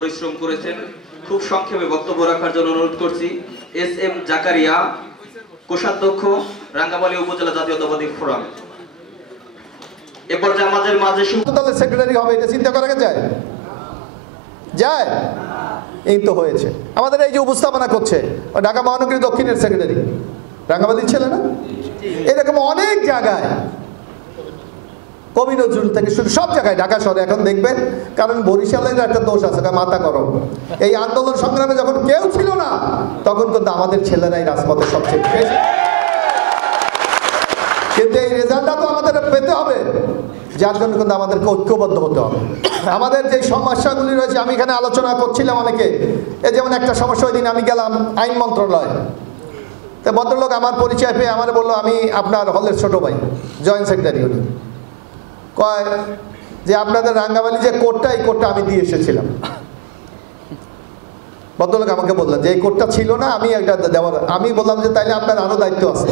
পরিশ্রম করেছেন। খুব সংক্ষেপে বক্তব্য রাখার জন্য অনুরোধ করছি এস এম জাকারিয়া, কোষাধ্যক্ষ, রাঙ্গামালী উপজেলা জাতীয়তাবাদী ফোরাম। এরপর যে আমাদের মাঝে দলের সেক্রেটারি হবে, এটা চিন্তা করা যায়? যায়? এই তো হয়েছে। আমাদের এই যে উপস্থাপনা করছে ঢাকা মহানগরী দক্ষিণের সেক্রেটারি, রাঙ্গামালীর ছেলে না? এরকম অনেক জায়গায়, কবি নজরুল থেকে শুরু সব জায়গায় ঢাকা শহরে এখন দেখবেন। কারণ বরিশালের একটা দোষ আছে, মাথা গরম। এই আন্দোলন সংগ্রামে যখন কেউ ছিল না, তখন কিন্তু আমাদের ছেলেরাই রাজপথে সবচেয়ে বেশি। কিন্তু এই রেজাল্টটা তো আমাদের পেতে হবে, যার জন্য কিন্তু আমাদেরকে ঐক্যবদ্ধ হতে হবে। আমাদের যে সমস্যাগুলি রয়েছে, আমি এখানে আলোচনা করছিলাম অনেকে। এই যেমন একটা সমস্যা, ওই দিন আমি গেলাম আইন মন্ত্রণালয়, তো ভদ্রলোক আমার পরিচয় পেয়ে আমার বললো, আমি আপনার হলের ছোট ভাই, জয়েন্ট সেক্রেটারি। উনি কয় যে আপনাদের রাঙ্গামালী যে কোর্টটা, এই কোর্টটা আমি দিয়ে এসেছিলাম। ভদ্রলোক আমাকে বললেন যে এই কোর্টটা ছিল না, আমি একটা দেওয়ার। আমি বললাম যে তাইলে আপনার আরও দায়িত্ব আছে।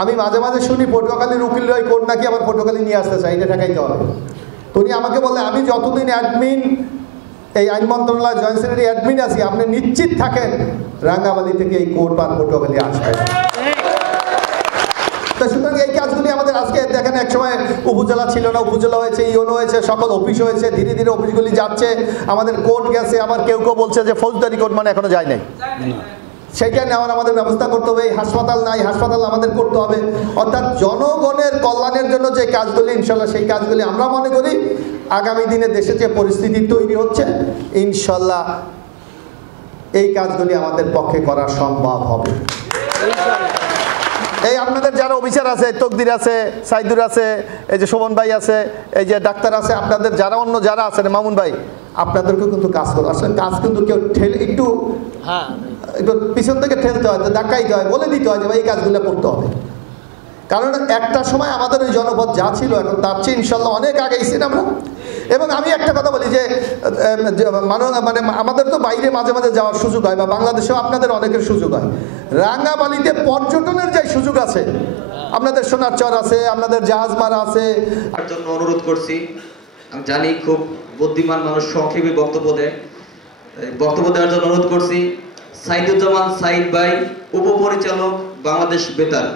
আমি মাঝে মাঝে শুনি পটুয়াখালীর উকিল ওই কোর্ট নাকি আবার পটুয়াখালী নিয়ে আসতে চাই, এটা ঠেকাইতে হবে। তো উনি আমাকে বললেন, আমি যতদিন অ্যাডমিন, এই আইন মন্ত্রণালয় জয়েন্ট সেক্রেটারি অ্যাডমিন আছি, আপনি নিশ্চিত থাকেন রাঙ্গামালী থেকে এই কোর্ট আর পটুয়াখালী আসবে। তো সুতরাং এই কাজগুলি আমাদের আজকে দেখেন, এক সময় উপজেলা ছিল না, উপজেলা হয়েছে, ইউনো হয়েছে, সকল অফিস হয়েছে, ধীরে ধীরে অফিসগুলি যাচ্ছে, আমাদের কোর্ট গেছে। আবার কেউ কেউ বলছে যে ফৌজদারি কোর্ট মানে এখনো যায় নাই, সেইটা নেওয়ার আমাদের ব্যবস্থা করতে হবে। এই হাসপাতাল নাই, হাসপাতাল আমাদের করতে হবে। অর্থাৎ জনগণের কল্যাণের জন্য যে কাজগুলি, ইনশাল্লাহ সেই কাজগুলি আমরা মনে করি আগামী দিনে দেশে যে পরিস্থিতি তৈরি হচ্ছে, ইনশাল্লাহ এই কাজগুলি আমাদের পক্ষে করা সম্ভব হবে। এই আপনাদের যারা অফিসার আছে, তকদির আছে, সাইদুর আছে, এই যে শোভন ভাই আছে, এই যে ডাক্তার আছে, আপনাদের যারা অন্য যারা আছেন, মামুন ভাই, আপনাদেরকেও কিন্তু কাজ করো। আসলে কাজ কিন্তু কেউ ঠেলে একটু পিছন থেকে ঠেলতে হয়, ধাক্কাইতে হয়, বলে দিতে হয় যে ভাই এই কাজগুলো করতে হবে। কারণ একটা সময় আমাদের ওই জনপদ যা ছিল, এখন তার চেয়ে ইনশাল্লাহ অনেক আগেইছি আমরা। এবং আমি একটা কথা বলি যে মানে আমাদের তো বাইরে মাঝে মাঝে যাওয়ার সুযোগ হয়, বা বাংলাদেশেও আপনাদের অনেকের সুযোগ হয়। রাঙ্গামালীতে পর্যটনের যে সুযোগ আছে, আপনাদের সোনার চর আছে, আপনাদের জাহাজমারা আছে। তার জন্য অনুরোধ করছি, আমি জানি খুব বুদ্ধিমান মানুষ, সংক্ষেপে বক্তব্য দেওয়ার জন্য অনুরোধ করছি সাইদুজ্জামান সাইদ ভাই, উপপরিচালক, বাংলাদেশ বেতার।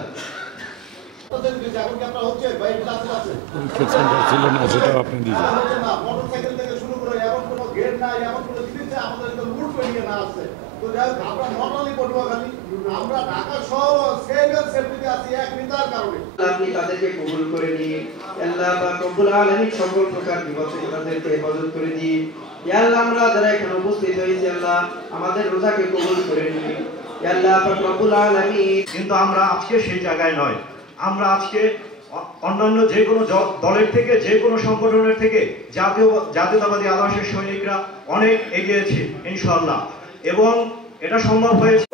আপনি তাদেরকে কবুল করে নিয়ে আল্লাহ পাক রব্বুল আলামিন সকল প্রকার বিপদ থেকে তাদেরকে হেফাজত করে দিয়ে, ইয়া আল্লাহ আমরা যারা এখানে উপস্থিত হয়েছি, আল্লাহ আমাদের রোজাকে কবুল করে নিয়ে, ইয়া আল্লাহ পাক রব্বুল আলামিন। কিন্তু আমরা আজকে সেই জায়গায় নয়। আমরা আজকে অন্যান্য যে কোনো দলের থেকে, যে কোনো সংগঠনের থেকে জাতীয়তাবাদী আদর্শের সৈনিকরা অনেক এগিয়েছে ইনশাআল্লাহ, এবং এটা সম্ভব হয়েছে।